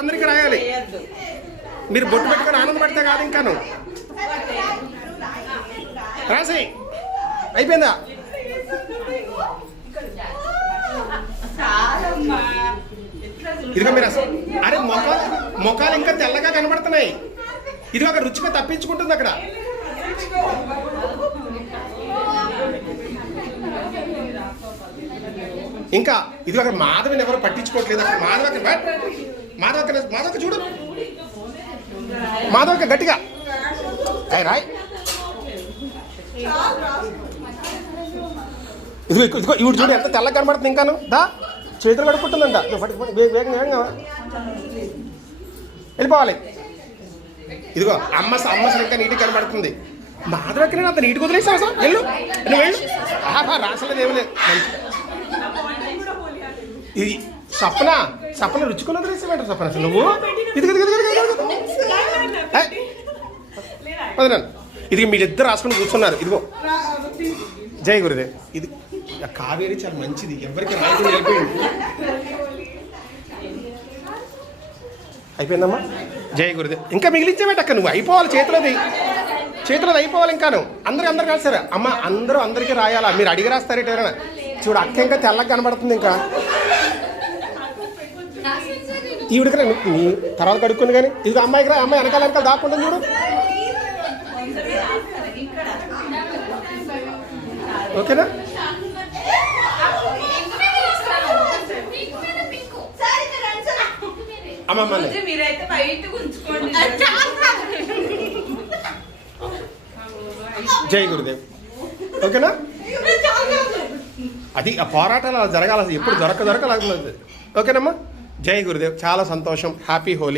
అందరికి రాయాలి. మీరు బొట్టు పెట్టుకొని ఆనందపడితే కాదు. ఇంకాను రాసి అయిపోయిందా? ఇదిగో మీరు అరే మొఖాలు ఇంకా తెల్లగా కనబడుతున్నాయి. ఇది ఒక రుచిగా తప్పించుకుంటుంది అక్కడ. ఇంకా ఇది ఒక మాధవిని ఎవరు పట్టించుకోవట్లేదు. అక్కడ మాధవక్క చూడు, మాధవక్క గట్టిగా రాయ్. ఇదిగో ఇదిగో ఇవి చూడు ఎంత తెల్లగా కనబడుతుంది. ఇంకాను దా చేతులు కడుక్కుంటుందంట. వేగంగా వెళ్ళిపోవాలి. ఇదిగో అమ్మ ఇంకా నీట్గా కనబడుతుంది. మాధవక్కని అంత నీట్గా వదిలేసా అసలు. వెళ్ళు నువ్వు వెళ్ళు. రాసలేదు ఏమి లేదు. ఇది సపన రుచుకుని వదిలేసామంట. సపన అసలు నువ్వు ఇది మీరిద్దరు రాసుకుని కూర్చున్నారు. ఇదిగో జై గురుదేవ్. ఇది కావేరి చాలా మంచిది. ఎవరికి రాయకుండా అయిపోయింది. అయిపోయిందమ్మా. జై గురుదేవ్. ఇంకా మిగిలించేమేటక్క నువ్వు. అయిపోవాలి చేతిలోది అయిపోవాలి. ఇంకాను అందరు రాశారు అమ్మ. అందరికీ రాయాలా? మీరు అడిగి రాస్తారేట ఎవరైనా? చూడు అక్క ఇంకా తెల్లగా కనబడుతుంది. ఇంకా ఈవిడికి నీ తర్వాత కడుక్కుంది. కానీ ఇది అమ్మాయికి రా. అమ్మాయి వెనకాల దాక్కుంటుంది చూడు. ఓకేనా? అమ్మమ్మ జై గురుదేవ్. ఓకేనా? అది ఆ పోరాటాలు జరగాలి. ఎప్పుడు దొరకలేదు. ఓకేనమ్మా. జై గురుదేవ్. చాలా సంతోషం. హ్యాపీ హోలీ.